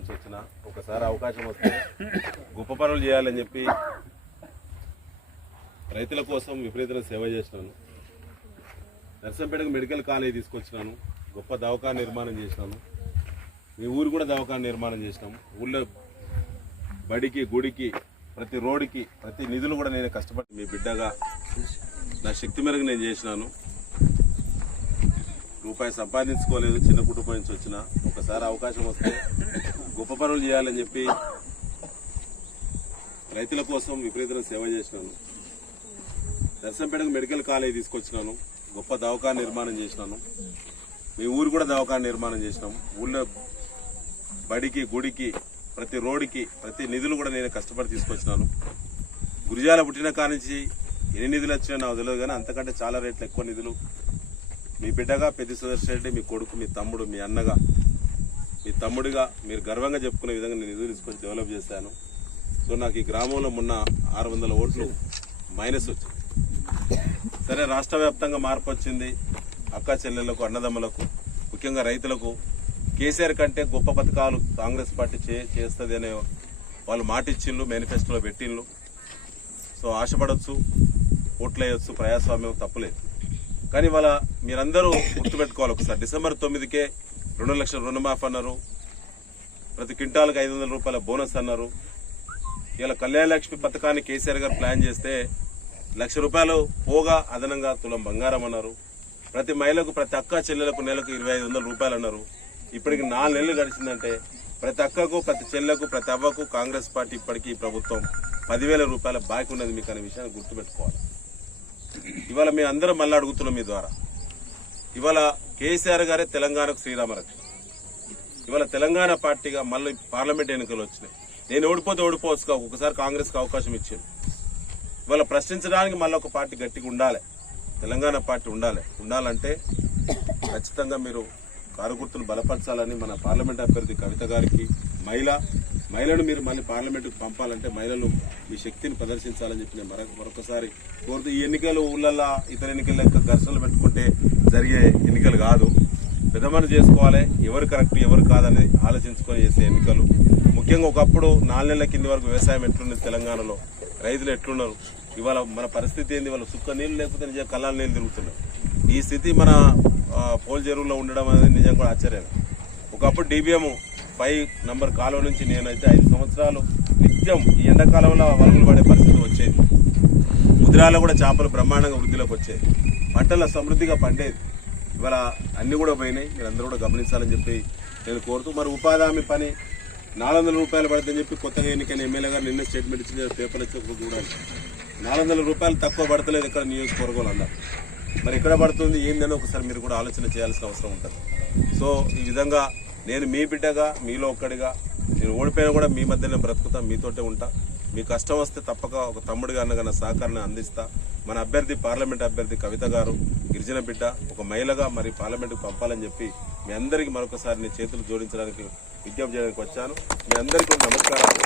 నుంచి వచ్చిన ఒకసారి అవకాశం వస్తే గొప్ప పనులు చేయాలని చెప్పి రైతుల కోసం విపరీతమైన సేవ చేసినాను. నర్సంపేటకు మెడికల్ కాలేజ్ తీసుకొచ్చినాను. గొప్ప దవాఖాన నిర్మాణం చేసినాను. మీ ఊరు కూడా దవాఖాన నిర్మాణం చేసినాము. ఊళ్ళో బడికి గుడికి ప్రతి రోడ్డుకి ప్రతి నిధులు కూడా నేను కష్టపడి మీ బిడ్డగా నా శక్తి మేరకు నేను చేసినాను. రూపాయి సంపాదించుకోలేదు చిన్న కుటుంబం నుంచి వచ్చిన. ఒకసారి అవకాశం వస్తే గొప్ప పనులు చేయాలని చెప్పి రైతుల కోసం విపరీతమైన సేవ చేసినాను. నర్సంపేటకు మెడికల్ కాలేజ్ తీసుకొచ్చినాను. గొప్ప దవాఖాన నిర్మాణం చేసినాను. మీ ఊరు కూడా దవాఖాన నిర్మాణం చేసినాము ఊళ్ళో బడికి గుడికి ప్రతి రోడ్డుకి ప్రతి నిధులు కూడా నేను కష్టపడి తీసుకొచ్చినాను. గురిజాల పుట్టిన కానించి ఎన్ని నిధులు వచ్చినా నాకు తెలియదు కానీ అంతకంటే చాలా రేట్లు ఎక్కువ నిధులు. మీ బిడ్డగా పెద్ద సుదర్శన్ రెడ్డి మీ కొడుకు మీ తమ్ముడు మీ అన్నగా మీ తమ్ముడిగా మీరు గర్వంగా చెప్పుకునే విధంగా నేను నిధులు తీసుకొచ్చి డెవలప్ చేశాను. సో నాకు ఈ గ్రామంలో మొన్న ఆరు వందల ఓట్లు మైనస్ వచ్చింది. సరే రాష్ట్ర వ్యాప్తంగా మార్పు వచ్చింది. అక్క చెల్లెళ్ళకు అన్నదమ్ములకు ముఖ్యంగా రైతులకు కేసీఆర్ కంటే గొప్ప పథకాలు కాంగ్రెస్ పార్టీ చే చేస్తుంది అనే వాళ్ళు మాట ఇచ్చిండ్రు మేనిఫెస్టోలో పెట్టిండ్రు సో ఆశపడవచ్చు ఓట్లు వేయొచ్చు ప్రజాస్వామ్యం తప్పులేదు. కానీ వాళ్ళ మీరందరూ గుర్తుపెట్టుకోవాలి ఒకసారి. డిసెంబర్ తొమ్మిదికే రెండు లక్షల రుణమాఫీ అన్నారు. ప్రతి క్వింటాల్కి ఐదు వందల రూపాయల బోనస్ అన్నారు. ఇలా కళ్యాణ లక్ష్మి పథకాన్ని కేసీఆర్ గారు ప్లాన్ చేస్తే లక్ష రూపాయలు పోగా అదనంగా తులం బంగారం అన్నారు. ప్రతి మహిళకు ప్రతి అక్క చెల్లెలకు నెలకు ఇరవై ఐదు వందల రూపాయలు అన్నారు. ఇప్పటికి నాలుగు నెలలు గడిచిందంటే ప్రతి అక్కకు ప్రతి చెల్లెకు ప్రతి అవ్వకు కాంగ్రెస్ పార్టీ ఇప్పటికీ ప్రభుత్వం పదివేల రూపాయల బాకీ ఉన్నది మీకు అనే విషయాన్ని గుర్తుపెట్టుకోవాలి. ఇవాళ మేము అందరం మళ్ళీ అడుగుతున్నాం మీ ద్వారా. ఇవాళ కేసీఆర్ గారే తెలంగాణకు శ్రీరామరక్ష. ఇవాళ తెలంగాణ పార్టీగా మళ్ళీ పార్లమెంట్ ఎన్నికలు వచ్చినాయి. నేను ఓడిపోతే ఓడిపోవచ్చు కావు. ఒకసారి కాంగ్రెస్కి అవకాశం ఇచ్చింది ఇవాళ ప్రశ్నించడానికి మళ్ళీ ఒక పార్టీ గట్టిగా ఉండాలి. తెలంగాణ పార్టీ ఉండాలి. ఉండాలంటే ఖచ్చితంగా మీరు కారు గుర్తును బలపరచాలని మన పార్లమెంట్ అభ్యర్థి కవిత గారికి మహిళ మహిళను మీరు మళ్ళీ పార్లమెంటుకు పంపాలంటే మహిళలు మీ శక్తిని ప్రదర్శించాలని చెప్పి నేను మరొక మరొకసారి కోరుతూ ఈ ఎన్నికలు ఊళ్ళల్లో ఇతర ఎన్నికల ఘర్షణలు పెట్టుకుంటే జరిగే ఎన్నికలు కాదు. పెద్దమని చేసుకోవాలి. ఎవరు కరెక్ట్ ఎవరు కాదని ఆలోచించుకొని చేసే ఎన్నికలు. ముఖ్యంగా ఒకప్పుడు నాలుగు నెలల కింది వరకు వ్యవసాయం ఎట్లున్నది తెలంగాణలో? రైతులు ఎట్లున్నారు? ఇవాళ మన పరిస్థితి ఏంది? ఇవాళ సుక్క నీళ్ళు లేకపోతే నిజంగా కళ్ళాల నీళ్ళు తిరుగుతున్నాయి. ఈ స్థితి మన పోల్ చెరువులో ఉండడం అనేది నిజంగా కూడా ఆశ్చర్యం. ఒకప్పుడు డీబీఎం ఫైవ్ నంబర్ కాలువ నుంచి నేనైతే ఐదు సంవత్సరాలు నిత్యం ఈ ఎండాకాలంలో వలసలు పడే పరిస్థితి వచ్చేది. ముద్రాలో కూడా చేపలు బ్రహ్మాండంగా వృద్ధిలోకి వచ్చేది. పంటల సమృద్ధిగా పండేది. ఇవాళ అన్ని కూడా పోయినాయి. మీరందరూ కూడా గమనించాలని చెప్పి నేను కోరుతూ మరి ఉపాధి హామీ పని నాలుగు వందల రూపాయలు పడుతుందని చెప్పి కొత్తగా ఎన్నికైన ఎమ్మెల్యే గారు నిన్న స్టేట్మెంట్ ఇచ్చిన పేపర్ వచ్చి చూడాలి నాలుగు వందల రూపాయలు తక్కువ పడతలేదు ఇక్కడ నియోజకవర్గంలో అన్నారు మరి ఎక్కడ పడుతుంది ఏందని ఒకసారి మీరు కూడా ఆలోచన చేయాల్సిన అవసరం ఉంటుంది. సో ఈ విధంగా నేను మీ బిడ్డగా మీలో ఒక్కడిగా నేను ఓడిపోయినా కూడా మీ మధ్యనే బ్రతుకుతా మీతోటే ఉంటా. మీ కష్టం వస్తే తప్పక ఒక తమ్ముడిగా అన్నగా సహకారాన్ని అందిస్తా. మన అభ్యర్థి పార్లమెంట్ అభ్యర్థి కవిత గారు గిరిజన బిడ్డ ఒక మహిళగా మరి పార్లమెంట్కి పంపాలని చెప్పి మీ అందరికీ మరొకసారి నేను చేతులు జోడించడానికి విజ్ఞప్తి చేయడానికి వచ్చాను. మీ అందరికీ నమస్కారాలు.